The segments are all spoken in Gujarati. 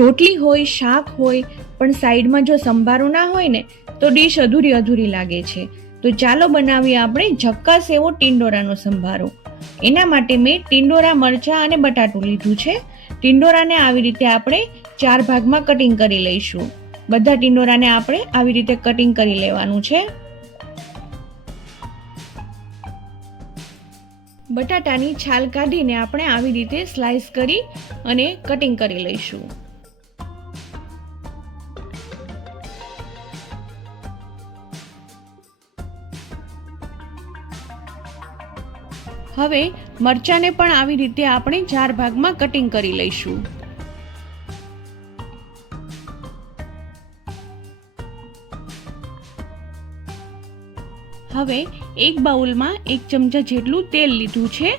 રોટલી હોય, શાક હોય, પણ સાઈડમાં જો સંભારો ના હોય ને તો ડીશ અધૂરી લાગે છે. તો ચાલો બનાવીએ આપણે ઝક્કાસ એવો ટિંડોરાનો સંભારો. એના માટે મેં ટિંડોરા, મરચાં અને બટાટું લીધું છે. ટિંડોરાને આવી રીતે આપણે 4 ભાગમાં કટિંગ કરી લઈશું. બધા ટિંડોરાને આપણે આવી રીતે કટિંગ કરી લેવાનું છે. બટાટાની છાલ કાઢીને આપણે આવી રીતે સ્લાઈસ કરી અને કટિંગ કરી લઈશું. હવે મરચાંને પણ આવી રીતે આપણે 4 ભાગમાં કટિંગ કરી લઈશું. હવે એક બાઉલમાં 1 ચમચા જેટલું તેલ લીધું છે.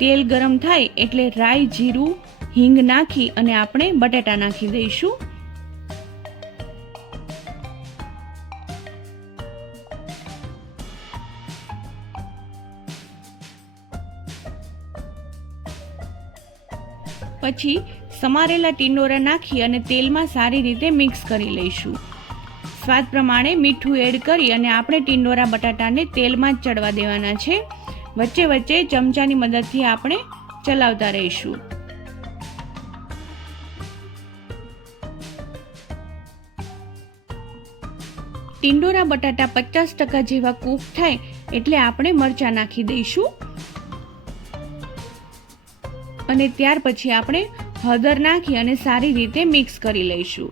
તેલ ગરમ થાય એટલે રાઈ, જીરું, હિંગ નાખી અને આપણે બટાટા નાખી દઈશું. પછી સમારેલા ટિંડોરા નાખી અને તેલમાં સારી રીતે મિક્સ કરી લઈશું. સ્વાદ પ્રમાણે મીઠું એડ કરી અને આપણે ટિંડોરા બટાટાને તેલમાં જ ચડવા દેવાના છે. વચ્ચે વચ્ચે ચમચાની મદદથી આપણે ચલાવતા રહીશું. ટિંડોરા બટાટા 50% જેવા કૂક થાય એટલે આપણે મરચાં નાખી દઈશું અને ત્યાર પછી આપણે હળદર નાખી અને સારી રીતે મિક્સ કરી લઈશું.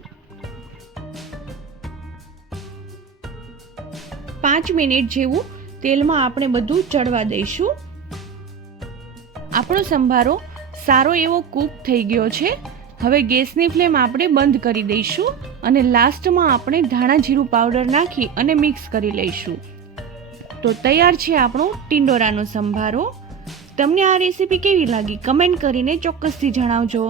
5 મિનિટ જેવું તેલમાં આપણે બધું ચડવા દઈશું. આપણો સંભારો સારો એવો કૂક થઈ ગયો છે. હવે ગેસની ફ્લેમ આપણે બંધ કરી દઈશું અને લાસ્ટમાં આપણે ધાણા જીરું પાવડર નાખી અને મિક્સ કરી લઈશું. તો તૈયાર છે આપણો ટિંડોરાનો સંભારો. તમને આ રેસીપી કેવી લાગી કમેન્ટ કરીને ચોક્કસથી જણાવજો.